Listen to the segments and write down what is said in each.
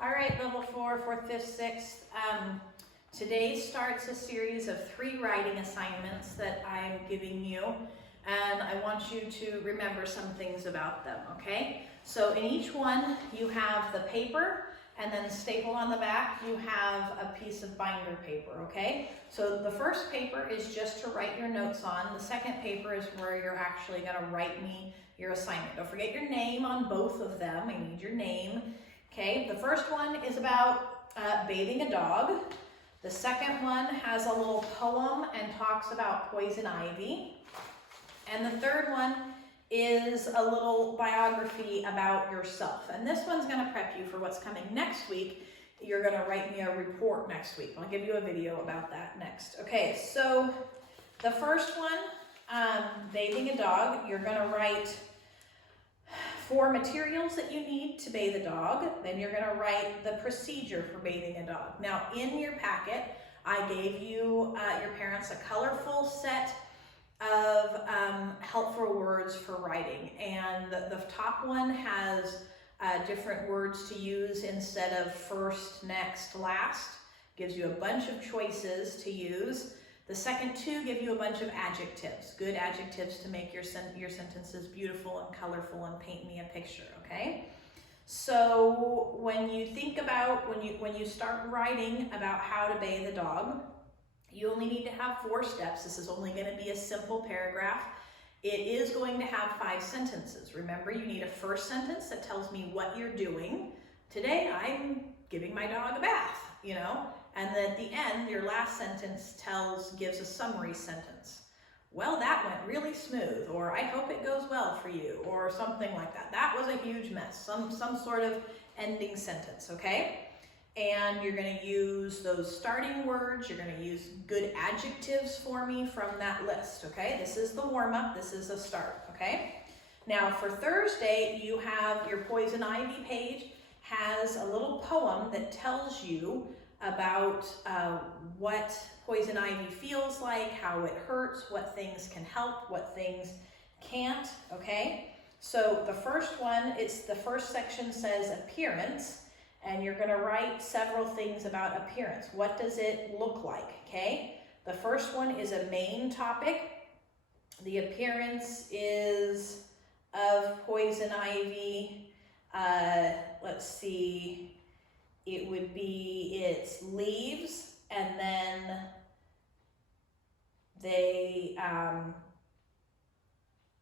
All right, level 4, 4th, 5th, 6th. Today starts a series of 3 writing assignments that I'm giving you, and I want you to remember some things about them, okay? So in each one, you have the paper, and then stapled on the back, you have a piece of binder paper, okay? So the first paper is just to write your notes on. The second paper is where you're actually gonna write me your assignment. Don't forget your name on both of them. I need your name. Okay, the first one is about bathing a dog. The second one has a little poem and talks about poison ivy. And the third one is a little biography about yourself. And this one's gonna prep you for what's coming next week. You're gonna write me a report next week. I'll give you a video about that next. Okay, so the first one, bathing a dog, you're gonna write 4 materials that you need to bathe a dog. Then you're gonna write the procedure for bathing a dog. Now in your packet, I gave you, your parents, a colorful set of helpful words for writing. And the top one has different words to use instead of first, next, last. Gives you a bunch of choices to use. The second 2 give you a bunch of adjectives, good adjectives to make your sentences beautiful and colorful and paint me a picture, okay? So when you think about, when you start writing about how to bathe a dog, you only need to have 4 steps. This is only gonna be a simple paragraph. It is going to have 5 sentences. Remember, you need a first sentence that tells me what you're doing. Today, I'm giving my dog a bath, you know? And then at the end, your last sentence gives a summary sentence. Well, that went really smooth, or I hope it goes well for you, or something like that. That was a huge mess, some sort of ending sentence, okay? And you're gonna use those starting words, you're gonna use good adjectives for me from that list, okay? This is the warm-up, this is a start, okay? Now for Thursday, you have your poison ivy page, has a little poem that tells you about what poison ivy feels like, how it hurts, what things can help, what things can't, okay? So the first one, the first section says appearance, and you're gonna write several things about appearance. What does it look like, okay? The first one is a main topic. The appearance is of poison ivy. Let's see. It would be its leaves, and then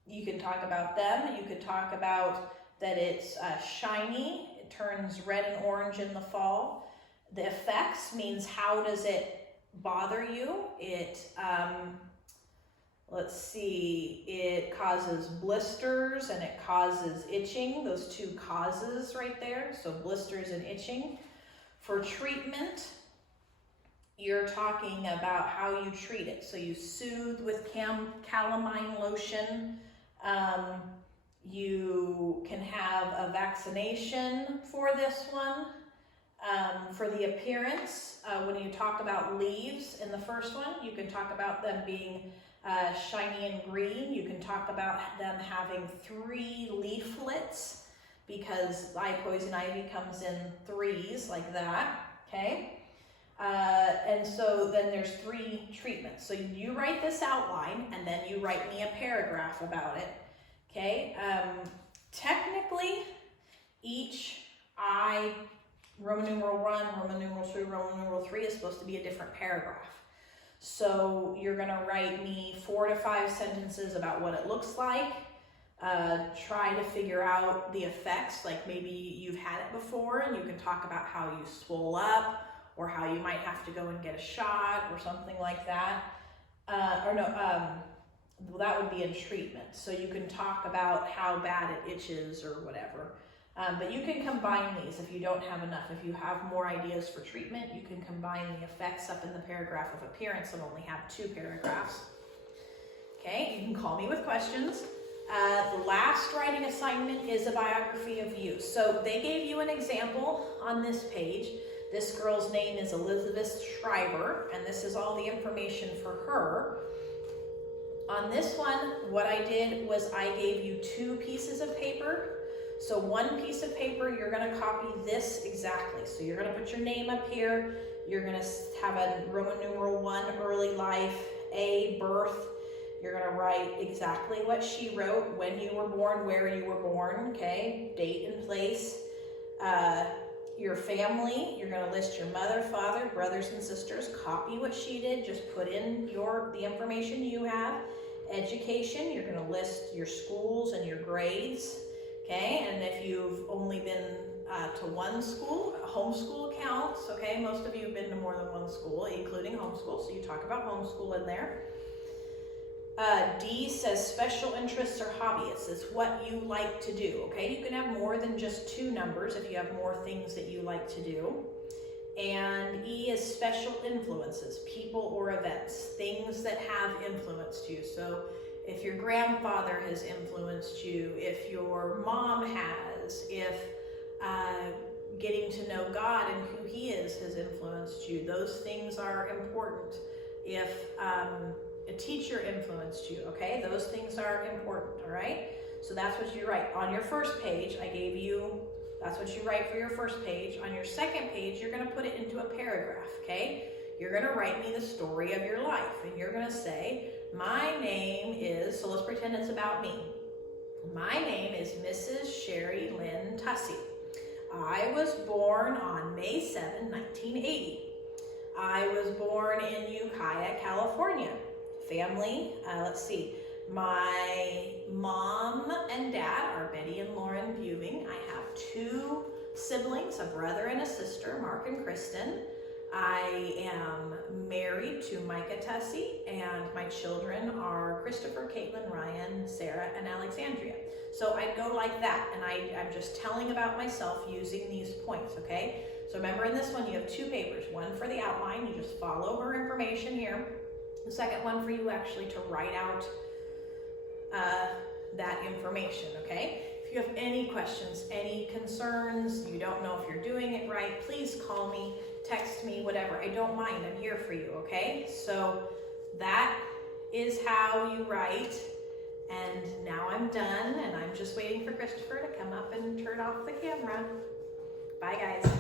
you can talk about them. You could talk about that it's shiny, it turns red and orange in the fall. The effects means how does it bother you? Let's see, it causes blisters and it causes itching, those 2 causes right there, so blisters and itching. For treatment, you're talking about how you treat it. So you soothe with calamine lotion. You can have a vaccination for this one. For the appearance, when you talk about leaves in the first one, you can talk about them being shiny and green. You can talk about them having 3 leaflets, because poison ivy comes in 3s like that, okay? And so then there's 3 treatments. So you write this outline and then you write me a paragraph about it, okay? Technically, each Roman numeral 1, Roman numeral 2, Roman numeral 3 is supposed to be a different paragraph. So you're gonna write me 4 to 5 sentences about what it looks like. Try to figure out the effects, like maybe you've had it before and you can talk about how you swole up, or how you might have to go and get a shot or something like that. Well, that would be in treatment. So you can talk about how bad it itches or whatever. But you can combine these if you don't have enough. If you have more ideas for treatment, you can combine the effects up in the paragraph of appearance and only have 2 paragraphs. Okay, you can call me with questions. The last writing assignment is a biography of you. So they gave you an example on this page. This girl's name is Elizabeth Schreiber, and this is all the information for her. On this one, what I did was I gave you 2 pieces of paper. So one piece of paper, you're gonna copy this exactly. So you're gonna put your name up here. You're gonna have a Roman numeral 1, early life, A, birth. You're gonna write exactly what she wrote, when you were born, where you were born, okay? Date and place. Your family, you're gonna list your mother, father, brothers and sisters. Copy what she did, just put in the information you have. Education, you're gonna list your schools and your grades, okay? And if you've only been to one school, homeschool counts, okay? Most of you have been to more than one school, including homeschool, so you talk about homeschool in there. D says special interests or hobbies. It's what you like to do, okay? You can have more than just 2 numbers if you have more things that you like to do. And E is special influences, people or events, things that have influenced you. So if your grandfather has influenced you, if your mom has, if getting to know God and who He is has influenced you, those things are important. If a teacher influenced you, okay? Those things are important, all right? So that's what you write. On your first page, I gave you, that's what you write for your first page. On your second page, you're gonna put it into a paragraph, okay? You're gonna write me the story of your life, and you're gonna say, my name is, so let's pretend it's about me. My name is Mrs. Sherry Lynn Tussey. I was born on May 7, 1980. I was born in Ukiah, California. Family, let's see. My mom and dad are Betty and Lauren Buving. I have 2 siblings, a brother and a sister, Mark and Kristen. I am married to Micah Tussey, and my children are Christopher, Caitlin, Ryan, Sarah, and Alexandria. So I go like that, and I'm just telling about myself using these points, okay? So remember, in this one, you have 2 papers. One for the outline, you just follow her information here. The second one for you actually to write out that information, okay? If you have any questions, any concerns, you don't know if you're doing it right, please call me, text me, whatever. I don't mind, I'm here for you, okay? So that is how you write. And now I'm done, and I'm just waiting for Christopher to come up and turn off the camera. Bye, guys.